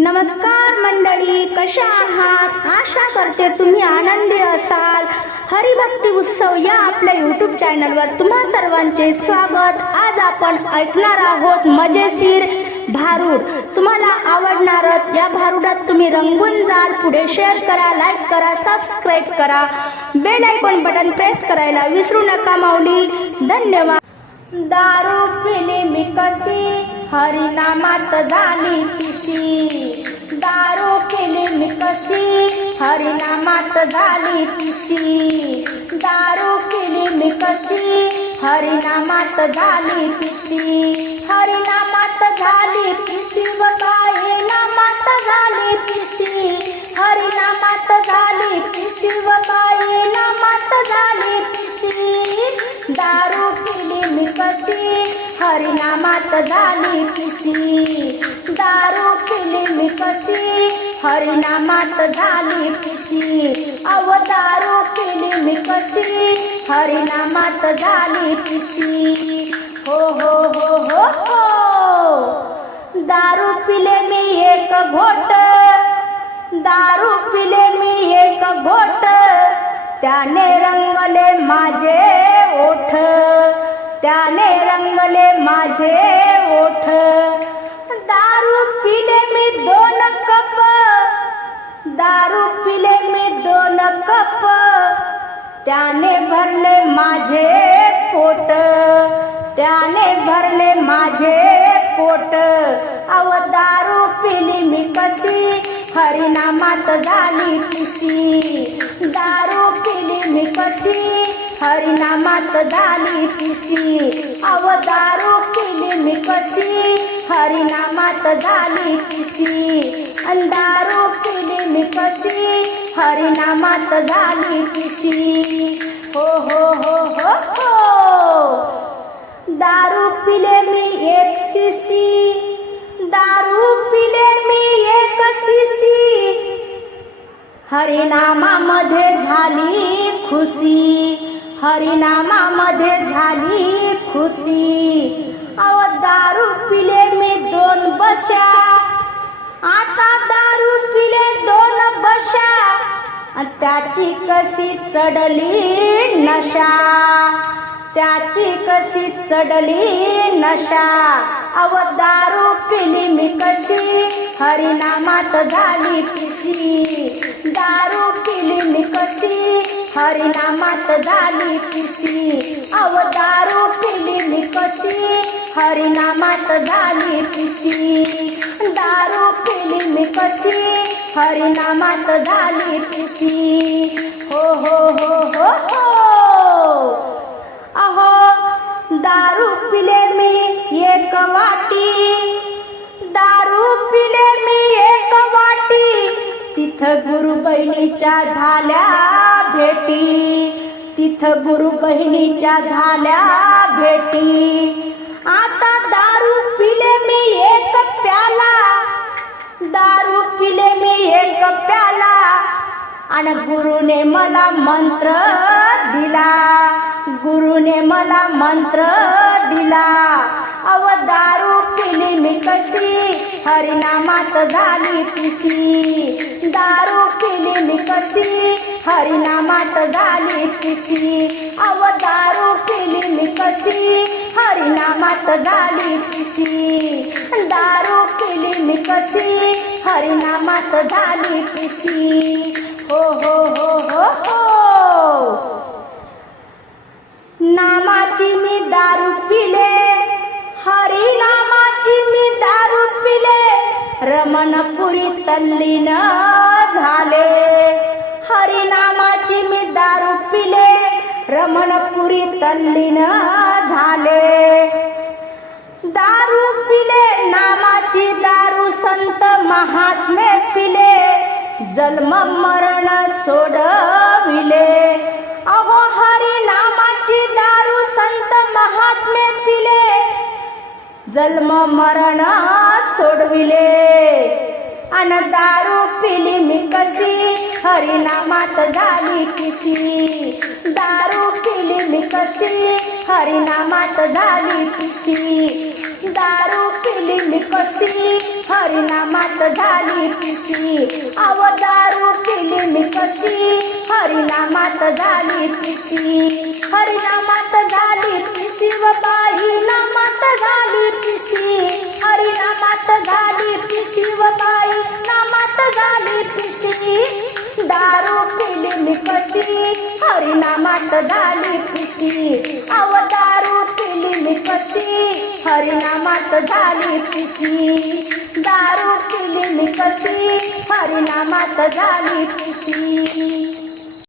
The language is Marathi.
नमस्कार मंडळी, कशा आहात? आशा करते तुम्ही आनंदी असाल. हरिभक्ती उत्सव या आपल्या यूट्यूब चॅनलवर तुम्हा सर्वांचे स्वागत. आज आपण ऐकणार आहोत मजेशीर भारूड. तुम्हाला आवडणारच. या भारुडात तुम्ही रंगून जाल. पुढे शेअर करा, लाईक करा, सबस्क्राईब करा, बेल आयकॉन बटन प्रेस करायला विसरू नका माऊली. धन्यवाद. दारू पिली मी कशी, हरिनामात झाली पिशी. दारू पिली मी कशी, हरिनामात झाली पिशी. दारू पिली मी कशी, हरिनामात झाली पिशी. हरिनामात झाली पिशी व काय नामात झाली पिशी. हरिनामात झाली पिशी व काय नामात झाली पिशी. दारू पिली मी कशी, हरिनामात झाली पिशी. दारू पिली मी कशी, हरिनामात झाली पिशी. अव दारू पिली मी कशी, हरिनामात झाली पिशी. हो हो हो हो हो. दारू पिले मी एक घोट, दारू पिले मी एक घोट, त्याने रंगले माझे ओठ, त्याने रंगले माझे ओठ. दारू पिले मी 2 कप, दारू पिले मी 2 कप, त्याने भरले माझे पोट, त्याने भरले माझे पोट. अव दारू पिली मी कशी, हरिनामात झाली पिशी. दारू पिली मी कशी, हरिनामात झाली पिशी. अव दारू पिली मी कशी, हरिनामात झाली पिशी. दारू पिली मी कशी, हरिनामात झाली पिशी. हो हो हो हो हो. दारू पिले मी 1 शिशी, दारू पिले मी 1 शिशी, हरिनामामध्ये झाली खुशी, हरिनामामध्ये झाली खुशी. अव दारू पिले मी 2 बशा, आता दारू पिले 2 बशा, त्याची कशी चढली नशा, त्याची कशी चढली नशा. अव दारू पिली मी कशी, हरिनामात झाली पिशी. दारू पिली मी कशी, हरिनामात झाली पिशी. अव दारू पिली मी कशी, हरिनामात झाली पिशी. दारू पिली मी कशी, हरिनामात झाली पिशी. हो हो हो हो हो. अहो दारू पिले मी 1 वाटी, दारू पिले मी 1 वाटी, तिथं गुरु बहिणीच्या झाल्या भेटी, तिथं गुरु बहिणीच्या झाल्या भेटी. आता दारू पिले मी 1 प्याला, दारू पिले मी 1 प्याला, आणि गुरुने मला मंत्र दिला, गुरुने मला मंत्र दिला. अव दारू पिली मी कशी, हरिनामात झाली पिशी. दारू पिली मी कशी, हरिनामात झाली पिशी. अव दारू पिली मी कशी, हरिनामात झाली पिशी. दारू पिली मी कशी, हरिनामात झाली पिशी. हो हो हो हो हो. नामाची मी दारू पिले, हरिनामाची मी दारू पिले, रमणपुरी तल्लीन झाले. हरिनामाची मी दारू पिले, रमणपुरी तल्लीन झाले. दारू पिले नामाची दारू संत महात्मे पिले, जन्म मरण सोडविले. अहो हरिनामाची दारू संत महात्मे पिले, जन्म मरण सोडविले. अन दारू पिली मी कशी, हरिनामात झाली पिशी. दारू पिली मी कशी, हरिनामात झाली पिशी. दारू पिली मी कशी हरिनामात झाली पिसी अव दारू पिली मी कशी हरिनामात झाली पिसी हरिनामात झाली पिसी व बाई नामात झाली पिसी हरिनामात झाली पिसी व बाई नामात झाली पिसी दारू पिली मी कशी हरिनामात झाली पिसी अव दारू पिली मी कशी हरिनामात झाली पिसी दारू पिली मी कशी हरिनामात झाली पिसी